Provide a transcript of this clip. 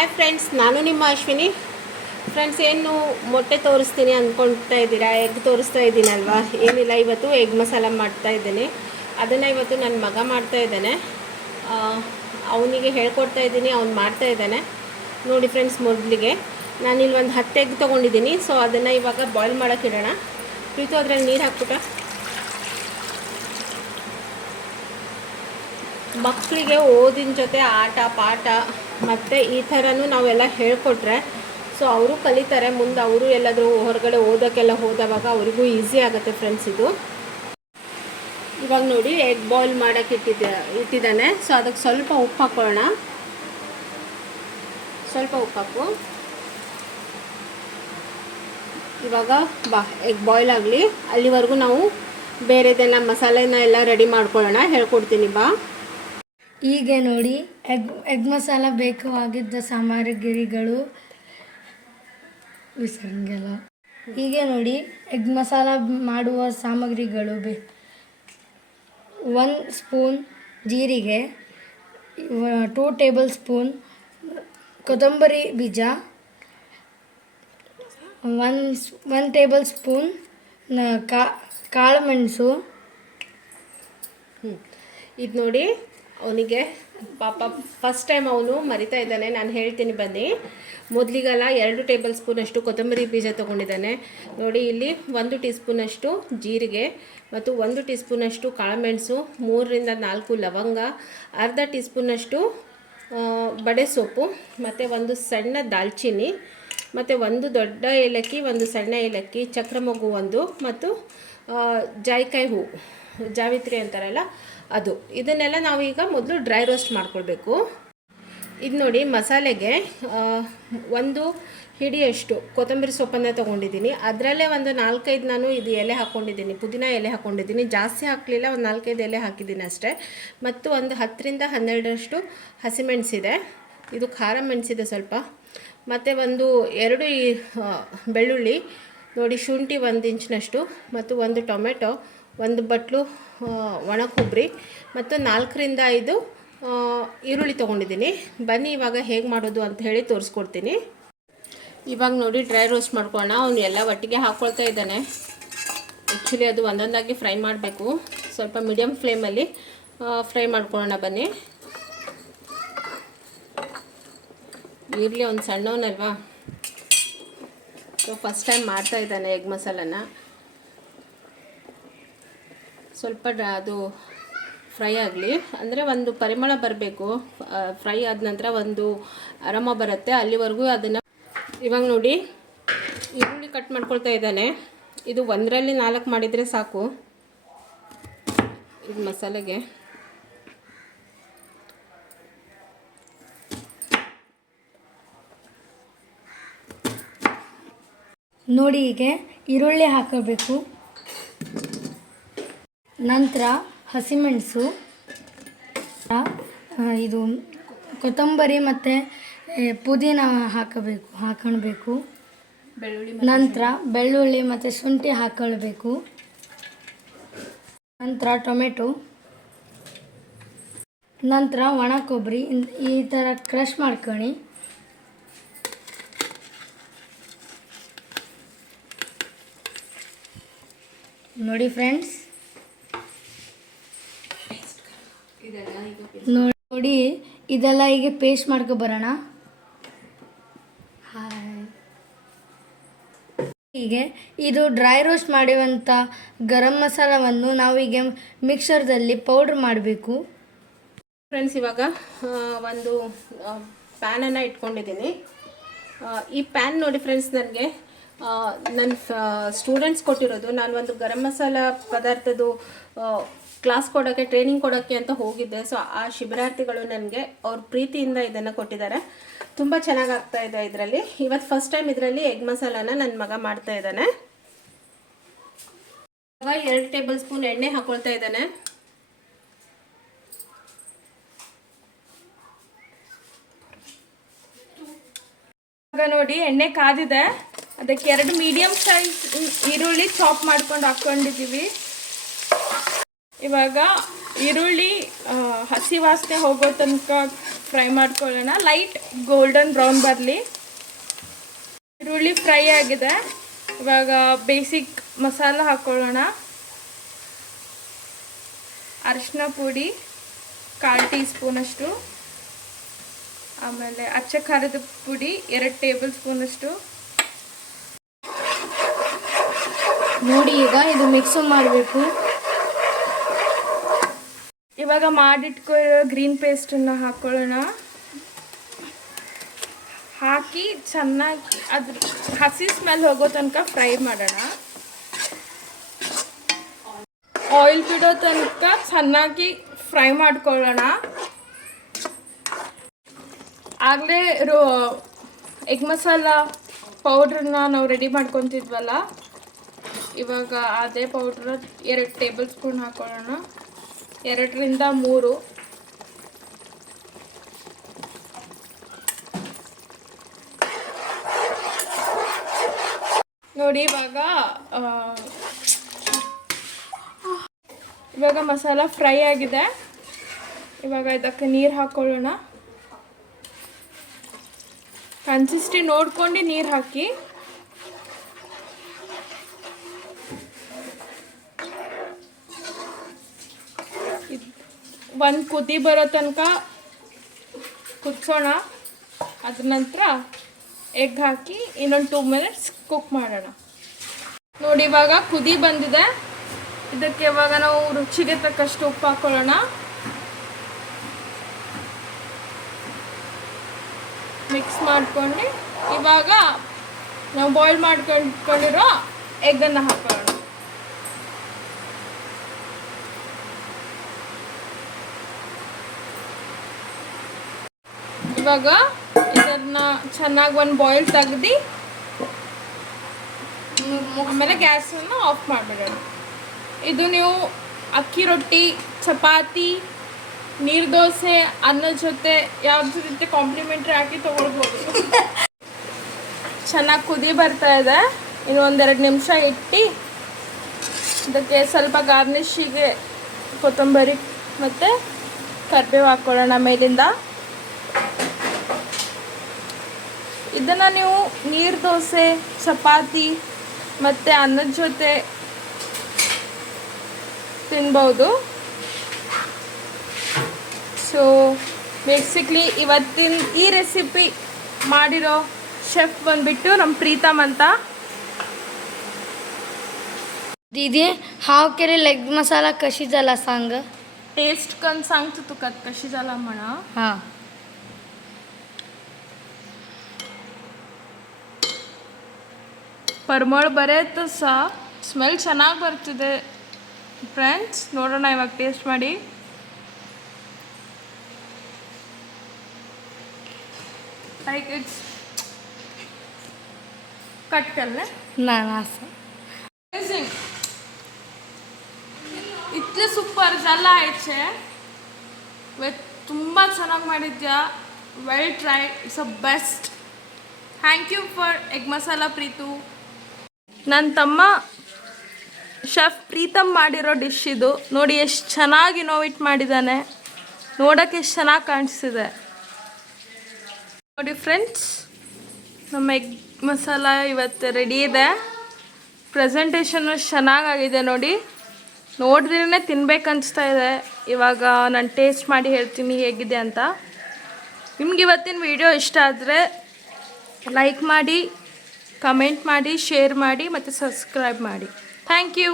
Hi friends, ನಾನು ನಿಮ್ಮ Ashwini. Friends, ಏನು ಮೊಟ್ಟೆ ತೋರಿಸ್ತೀನಿ ಅಂದ್ಕೊಳ್ತಾ ಇದ್ದೀರಾ? ಎಗ್ ತೋರಿಸ್ತಾ ಇದ್ದೀನಲ್ವಾ? ಏನಿಲ್ಲ, ಇವತ್ತು ಎಗ್ ಮಸಾಲ ಮಾಡ್ತಾ ಇದ್ದೀನಿ. ಅದನ್ನು ಇವತ್ತು ನನ್ನ ಮಗ ಮಾಡ್ತಾ ಇದ್ದಾನೆ. ಅವನಿಗೆ ಹೇಳ್ಕೊಡ್ತಾ ಇದ್ದೀನಿ, ಅವ್ನು ಮಾಡ್ತಾ ಇದ್ದಾನೆ. ನೋಡಿ ಫ್ರೆಂಡ್ಸ್, ಮೊದಲಿಗೆ ನಾನಿಲ್ಲಿ ಒಂದು 10 ಎಗ್ ತೊಗೊಂಡಿದ್ದೀನಿ. ಸೊ ಅದನ್ನು ಇವಾಗ ಬಾಯ್ಲ್ ಮಾಡೋಕ್ಕೆ ಇಡೋಣ. ಪ್ರೀತು ಅದ್ರಲ್ಲಿ ನೀರು ಹಾಕ್ಬಿಟ್ಟ. ಮಕ್ಕಳಿಗೆ ಓದಿನ ಜೊತೆ ಆಟ ಪಾಠ ಮತ್ತು ಈ ಥರನೂ ನಾವೆಲ್ಲ ಹೇಳ್ಕೊಟ್ರೆ ಸೊ ಅವರು ಕಲಿತಾರೆ. ಮುಂದೆ ಅವರು ಎಲ್ಲಾದರೂ ಹೊರಗಡೆ ಓದೋಕ್ಕೆಲ್ಲ ಹೋದವಾಗ ಅವ್ರಿಗೂ ಈಸಿ ಆಗುತ್ತೆ ಫ್ರೆಂಡ್ಸ್. ಇದು ಇವಾಗ ನೋಡಿ ಎಗ್ ಬಾಯ್ಲ್ ಮಾಡೋಕ್ಕೆ ಇಟ್ಟಿದ್ದಾನೆ. ಸೊ ಅದಕ್ಕೆ ಸ್ವಲ್ಪ ಉಪ್ಪು ಹಾಕ್ಕೊಳ್ಳೋಣ. ಸ್ವಲ್ಪ ಉಪ್ಪು ಹಾಕು. ಇವಾಗ ಎಗ್ ಬಾಯ್ಲ್ ಆಗಲಿ, ಅಲ್ಲಿವರೆಗೂ ನಾವು ಬೇರೆದೆಲ್ಲ ಮಸಾಲೆನ ಎಲ್ಲ ರೆಡಿ ಮಾಡ್ಕೊಳ್ಳೋಣ. ಹೇಳ್ಕೊಡ್ತೀನಿ ಬಾ. ಹೀಗೆ ನೋಡಿ ಎಗ್ ಮಸಾಲ ಬೇಕಾಗಿದ್ದ ಸಾಮಗ್ರಿಗಳು ಹೀಗೆ ನೋಡಿ ಎಗ್ ಮಸಾಲ ಮಾಡುವ ಸಾಮಗ್ರಿಗಳು 1 ಸ್ಪೂನ್ ಜೀರಿಗೆ, 2 ಟೇಬಲ್ ಸ್ಪೂನ್ ಕೊತ್ತಂಬರಿ ಬೀಜ, 1 ಟೇಬಲ್ ಸ್ಪೂನ್ ಕಾಳು ಮೆಣಸು. ಇದು ನೋಡಿ, ಅವನಿಗೆ ಪಾಪ ಫಸ್ಟ್ ಟೈಮ್ ಅವನು ಮರಿತಾ ಇದ್ದಾನೆ. ನಾನು ಹೇಳ್ತೀನಿ ಬನ್ನಿ. ಮೊದಲಿಗೆಲ್ಲ 2 ಟೇಬಲ್ ಸ್ಪೂನಷ್ಟು ಕೊತ್ತಂಬರಿ ಬೀಜ ತೊಗೊಂಡಿದ್ದಾನೆ. ನೋಡಿ, ಇಲ್ಲಿ 1 ಟೀ ಸ್ಪೂನಷ್ಟು ಜೀರಿಗೆ ಮತ್ತು 1 ಟೀ ಸ್ಪೂನಷ್ಟು ಕಾಳುಮೆಣಸು, 3 ರಿಂದ 4 ಲವಂಗ, ಅರ್ಧ ಟೀ ಸ್ಪೂನಷ್ಟು ಬಡೆ ಸೊಪ್ಪು ಮತ್ತು 1 ಸಣ್ಣ ದಾಲ್ಚಿನ್ನಿ ಮತ್ತು 1 ದೊಡ್ಡ ಏಲಕ್ಕಿ, 1 ಸಣ್ಣ ಏಲಕ್ಕಿ, ಚಕ್ರಮೊಗ್ಗು 1 ಮತ್ತು ಜಾಯಿಕಾಯಿ ಹೂವು, ಜಾವಿತ್ರಿ ಅಂತಾರಲ್ಲ ಅದು. ಇದನ್ನೆಲ್ಲ ನಾವೀಗ ಮೊದಲು ಡ್ರೈ ರೋಸ್ಟ್ ಮಾಡ್ಕೊಳ್ಬೇಕು. ಇದು ನೋಡಿ, ಮಸಾಲೆಗೆ 1 ಹಿಡಿಯಷ್ಟು ಕೊತ್ತಂಬರಿ ಸೊಪ್ಪನ್ನು ತೊಗೊಂಡಿದ್ದೀನಿ. ಅದರಲ್ಲೇ ಒಂದು 4-5 ನಾನು ಇದು ಎಲೆ ಹಾಕ್ಕೊಂಡಿದ್ದೀನಿ, ಪುದೀನ ಎಲೆ ಹಾಕ್ಕೊಂಡಿದ್ದೀನಿ. ಜಾಸ್ತಿ ಹಾಕಲಿಲ್ಲ, ಒಂದು 4-5 ಎಲೆ ಹಾಕಿದ್ದೀನಿ ಅಷ್ಟೇ. ಮತ್ತು ಒಂದು 10 ರಿಂದ 12ರಷ್ಟು ಹಸಿಮೆಣಸಿದೆ. ಇದು ಖಾರ ಮೆಣಸಿದೆ ಸ್ವಲ್ಪ. ಮತ್ತು 2 ಬೆಳ್ಳುಳ್ಳಿ ನೋಡಿ, ಶುಂಠಿ 1 ಇಂಚಿನಷ್ಟು, ಮತ್ತು 1 ಟೊಮೆಟೊ, 1 ಬಟ್ಲು ಒಣ ಕೊಬ್ಬರಿ ಮತ್ತು 4 ರಿಂದ 5 ಈರುಳ್ಳಿ ತೊಗೊಂಡಿದ್ದೀನಿ. ಬನ್ನಿ ಇವಾಗ ಹೇಗೆ ಮಾಡೋದು ಅಂತ ಹೇಳಿ ತೋರಿಸ್ಕೊಡ್ತೀನಿ. ಇವಾಗ ನೋಡಿ ಡ್ರೈ ರೋಸ್ಟ್ ಮಾಡ್ಕೊಳ್ಳೋಣ. ಅವನು ಎಲ್ಲ ಒಟ್ಟಿಗೆ ಹಾಕ್ಕೊಳ್ತಾ ಇದ್ದಾನೆ. ಆ್ಯಕ್ಚುಲಿ ಅದು ಒಂದೊಂದಾಗಿ ಫ್ರೈ ಮಾಡಬೇಕು. ಸ್ವಲ್ಪ ಮೀಡಿಯಮ್ ಫ್ಲೇಮಲ್ಲಿ ಫ್ರೈ ಮಾಡ್ಕೊಳ್ಳೋಣ ಬನ್ನಿ. ಇರಲಿ, ಒಂದು ಸಣ್ಣವನಲ್ವಾ, ಸೊ ಫಸ್ಟ್ ಟೈಮ್ ಮಾಡ್ತಾ ಇದ್ದಾನೆ ಎಗ್ ಮಸಾಲನ. ಸ್ವಲ್ಪ ಅದು ಫ್ರೈ ಆಗಲಿ, ಅಂದರೆ ಒಂದು ಪರಿಮಳ ಬರಬೇಕು. ಫ್ರೈ ಆದ ನಂತರ ಒಂದು ಅರಮ ಬರುತ್ತೆ, ಅಲ್ಲಿವರೆಗೂ ಅದನ್ನು. ಇವಾಗ ನೋಡಿ, ಈರುಳ್ಳಿ ಕಟ್ ಮಾಡ್ಕೊಳ್ತಾ ಇದ್ದಾನೆ. ಇದು 1ರಲ್ಲಿ 4 ಮಾಡಿದರೆ ಸಾಕು ಇದು ಮಸಾಲೆಗೆ. ನೋಡಿ, ಹೀಗೆ ಈರುಳ್ಳಿ ಹಾಕಬೇಕು. ನಂತರ ಹಸಿಮೆಣಸು, ಇದು ಕೊತ್ತಂಬರಿ ಮತ್ತು ಪುದೀನ ಹಾಕೊಳ್ಬೇಕು. ನಂತರ ಬೆಳ್ಳುಳ್ಳಿ ಮತ್ತು ಶುಂಠಿ ಹಾಕ್ಕೊಳ್ಬೇಕು. ನಂತರ ಟೊಮೆಟೊ, ನಂತರ ಒಣ ಕೊಬ್ಬರಿ ಈ ಥರ ಕ್ರಷ್ ಮಾಡ್ಕೊಳ್ಳಿ. ನೋಡಿ ಫ್ರೆಂಡ್ಸ್, ನೋಡಿ ಇದೆಲ್ಲ ಹೀಗೆ ಪೇಸ್ಟ್ ಮಾಡ್ಕೊಬರೋಣ. ಹೀಗೆ ಇದು ಡ್ರೈ ರೋಸ್ಟ್ ಮಾಡಿರುವಂಥ ಗರಂ ಮಸಾಲವನ್ನು ನಾವೀಗ ಮಿಕ್ಸರ್ದಲ್ಲಿ ಪೌಡ್ರ್ ಮಾಡಬೇಕು. ಫ್ರೆಂಡ್ಸ್, ಇವಾಗ ಒಂದು ಪ್ಯಾನನ್ನು ಇಟ್ಕೊಂಡಿದ್ದೀನಿ. ಈ ಪ್ಯಾನ್ ನೋಡಿ ಫ್ರೆಂಡ್ಸ್, ನನಗೆ ನನ್ನ ಸ್ಟೂಡೆಂಟ್ಸ್ ಕೊಟ್ಟಿರೋದು. ನಾನು ಒಂದು ಗರಂ ಮಸಾಲ ಪದಾರ್ಥದ್ದು ಕ್ಲಾಸ್ ಕೊಡೋಕ್ಕೆ, ಟ್ರೈನಿಂಗ್ ಕೊಡೋಕ್ಕೆ ಅಂತ ಹೋಗಿದ್ದೆ. ಸೊ ಆ ಶಿಬಿರಾರ್ಥಿಗಳು ನನಗೆ ಅವ್ರ ಪ್ರೀತಿಯಿಂದ ಇದನ್ನು ಕೊಟ್ಟಿದ್ದಾರೆ. ತುಂಬ ಚೆನ್ನಾಗಿ ಆಗ್ತಾ ಇದೆ ಇದರಲ್ಲಿ. ಇವತ್ತು ಫಸ್ಟ್ ಟೈಮ್ ಇದರಲ್ಲಿ ಎಗ್ ಮಸಾಲಾನ ನನ್ನ ಮಗ ಮಾಡ್ತಾ ಇದ್ದಾನೆ. ಇವಾಗ 2 ಟೇಬಲ್ ಸ್ಪೂನ್ ಎಣ್ಣೆ ಹಾಕ್ಕೊಳ್ತಾ ಇದ್ದಾನೆ. ಇವಾಗ ನೋಡಿ, ಎಣ್ಣೆ ಕಾದಿದೆ. ಅದಕ್ಕೆ 2 ಮೀಡಿಯಮ್ ಸೈಜ್ ಈರುಳ್ಳಿ ಚಾಪ್ ಮಾಡ್ಕೊಂಡು ಹಾಕ್ಕೊಂಡಿದ್ದೀವಿ. ಇವಾಗ ಈರುಳ್ಳಿ ಹಸಿ ವಾಸನೆ ಹೋಗೋ ತನಕ ಫ್ರೈ ಮಾಡ್ಕೊಳ್ಳೋಣ. ಲೈಟ್ ಗೋಲ್ಡನ್ ಬ್ರೌನ್ ಬರಲಿ. ಈರುಳ್ಳಿ ಫ್ರೈ ಆಗಿದೆ. ಇವಾಗ ಬೇಸಿಕ್ ಮಸಾಲ ಹಾಕ್ಕೊಳ್ಳೋಣ. ಅರಿಶಿನ ಪುಡಿ 1/4 ಟೀ ಸ್ಪೂನಷ್ಟು, ಆಮೇಲೆ ಅಚ್ಚ ಖಾರದ ಪುಡಿ 2 ಟೇಬಲ್ ಸ್ಪೂನಷ್ಟು. ನೋಡಿ ಈಗ ಇದು ಮಿಕ್ಸ್ ಮಾಡಬೇಕು. ಇವಾಗ ಮಾಡಿಟ್ಕೊಳ್ಳೋ ಗ್ರೀನ್ ಪೇಸ್ಟನ್ನು ಹಾಕ್ಕೊಳ್ಳೋಣ. ಹಾಕಿ ಚೆನ್ನಾಗಿ ಅದ್ರ ಹಸಿ ಸ್ಮೆಲ್ ಹೋಗೋ ತನಕ ಫ್ರೈ ಮಾಡೋಣ. ಆಯಿಲ್ ಬಿಡೋ ತನಕ ಚೆನ್ನಾಗಿ ಫ್ರೈ ಮಾಡ್ಕೊಳ್ಳೋಣ. ಆಗಲೇ ಎಗ್ ಮಸಾಲ ಪೌಡ್ರನ್ನ ನಾವು ರೆಡಿ ಮಾಡ್ಕೊತಿದ್ವಲ್ಲ, ಇವಾಗ ಅದೇ ಪೌಡ್ರ್ 2 ಟೇಬಲ್ ಸ್ಪೂನ್ ಹಾಕ್ಕೊಳ್ಳೋಣ. 2ರಿಂದ 3. ನೋಡಿ ಇವಾಗ ಮಸಾಲ ಫ್ರೈ ಆಗಿದೆ. ಇವಾಗ ಇದಕ್ಕೆ ನೀರು ಹಾಕ್ಕೊಳ್ಳೋಣ. ಕನ್ಸಿಸ್ಟೆನ್ಸಿ ನೋಡ್ಕೊಂಡು ನೀರು ಹಾಕಿ. ಒಂದು ಕುದಿ ಬರೋ ತನಕ ಕುದಿಸೋಣ. ಅದ್ರ ನಂತರ ಎಗ್ ಹಾಕಿ ಇನ್ನೊಂದು 2 ಮಿನಿಟ್ಸ್ ಕುಕ್ ಮಾಡೋಣ. ನೋಡಿ ಇವಾಗ ಕುದಿ ಬಂದಿದೆ. ಇದಕ್ಕೆ ಇವಾಗ ನಾವು ರುಚಿಗೆ ತಕ್ಕಷ್ಟು ಉಪ್ಪು ಹಾಕ್ಕೊಳ್ಳೋಣ. ಮಿಕ್ಸ್ ಮಾಡ್ಕೊಂಡು ಇವಾಗ ನಾವು ಬಾಯ್ಲ್ ಮಾಡ್ಕೊಂಡಿರೋ ಎಗ್ಗನ್ನು ಹಾಕ್ಕೊಳ್ಳೋಣ. ಇವಾಗ ಇದನ್ನ ಚೆನ್ನಾಗಿ ಒಂದು ಬಾಯ್ಲ್ ತೆಗ್ದು ಆಮೇಲೆ ಗ್ಯಾಸನ್ನು ಆಫ್ ಮಾಡಿಬಿಡೋಣ. ಇದು ನೀವು ಅಕ್ಕಿ ರೊಟ್ಟಿ, ಚಪಾತಿ, ನೀರು ದೋಸೆ, ಅನ್ನದ ಜೊತೆ ಯಾವ್ದ್ರ ಜೊತೆ ಕಾಂಪ್ಲಿಮೆಂಟ್ರಿ ಹಾಕಿ ತೊಗೊಳ್ಬೋದು. ಚೆನ್ನಾಗಿ ಕುದಿ ಬರ್ತಾ ಇದೆ. ಇನ್ನು 1-2 ನಿಮಿಷ ಇಟ್ಟು ಇದಕ್ಕೆ ಸ್ವಲ್ಪ ಗಾರ್ನಿಷಿಗೆ ಕೊತ್ತಂಬರಿ ಮತ್ತು ಕರಿಬೇವು ಹಾಕ್ಕೊಳ್ಳೋಣ ಮೇಲಿಂದ. ಇದನ್ನು ನೀವು ನೀರು ದೋಸೆ, ಚಪಾತಿ ಮತ್ತು ಅನ್ನದ ಜೊತೆ ತಿನ್ಬೋದು. ಸೊ ಬೇಸಿಕ್ಲಿ ಇವತ್ತಿನ ಈ ರೆಸಿಪಿ ಮಾಡಿರೋ ಶೆಫ್ ಬಂದುಬಿಟ್ಟು ನಮ್ಮ ಪ್ರೀತಮ್ ಅಂತ. दीदी हाव केले लेग मसाला कशी झाला सांग. टेस्ट करून सांगतो तुका कशी झाला म्हणा. हां ಪರಿಮಳ ಬರೇ ತಸ ಸ್ಮೆಲ್ ಚೆನ್ನಾಗಿ ಬರ್ತಿದೆ ಫ್ರೆಂಡ್ಸ್. ನೋಡೋಣ ಇವಾಗ ಟೇಸ್ಟ್ ಮಾಡಿ. लाइक इट्स कट कर ले ना असं इतले ಸೂಪರ್ ಜಲ್ಲ ಆಯ್ತು. ತುಂಬ ಚೆನ್ನಾಗಿ ಮಾಡಿದ್ಯಾ. Well try. It's a best. Thank you for egg masala Preethu. ನನ್ನ ತಮ್ಮ ಶೆಫ್ ಪ್ರೀತಮ್ ಮಾಡಿರೋ ಡಿಶ್ ಇದು. ನೋಡಿ ಎಷ್ಟು ಚೆನ್ನಾಗಿ ಇನೋವೇಟ್ ಮಾಡಿದ್ದಾನೆ. ನೋಡೋಕ್ಕೆ ಎಷ್ಟು ಚೆನ್ನಾಗಿ ಕಾಣಿಸ್ತಿದೆ ನೋಡಿ ಫ್ರೆಂಡ್ಸ್. ನಮ್ಮ ಎಗ್ ಮಸಾಲ ಇವತ್ತು ರೆಡಿ ಇದೆ. ಪ್ರೆಸೆಂಟೇಷನ್ನು ಚೆನ್ನಾಗಾಗಿದೆ ನೋಡಿ. ನೋಡಿದ್ರೇ ತಿನ್ಬೇಕನ್ನಿಸ್ತಾ ಇದೆ. ಇವಾಗ ನಾನು ಟೇಸ್ಟ್ ಮಾಡಿ ಹೇಳ್ತೀನಿ ಹೇಗಿದೆ ಅಂತ. ನಿಮ್ಗೆ ಇವತ್ತಿನ ವಿಡಿಯೋ ಇಷ್ಟ ಆದರೆ ಲೈಕ್ ಮಾಡಿ, ಕಮೆಂಟ್ ಮಾಡಿ, ಶೇರ್ ಮಾಡಿ ಮತ್ತು ಸಬ್ಸ್ಕ್ರೈಬ್ ಮಾಡಿ. Thank you.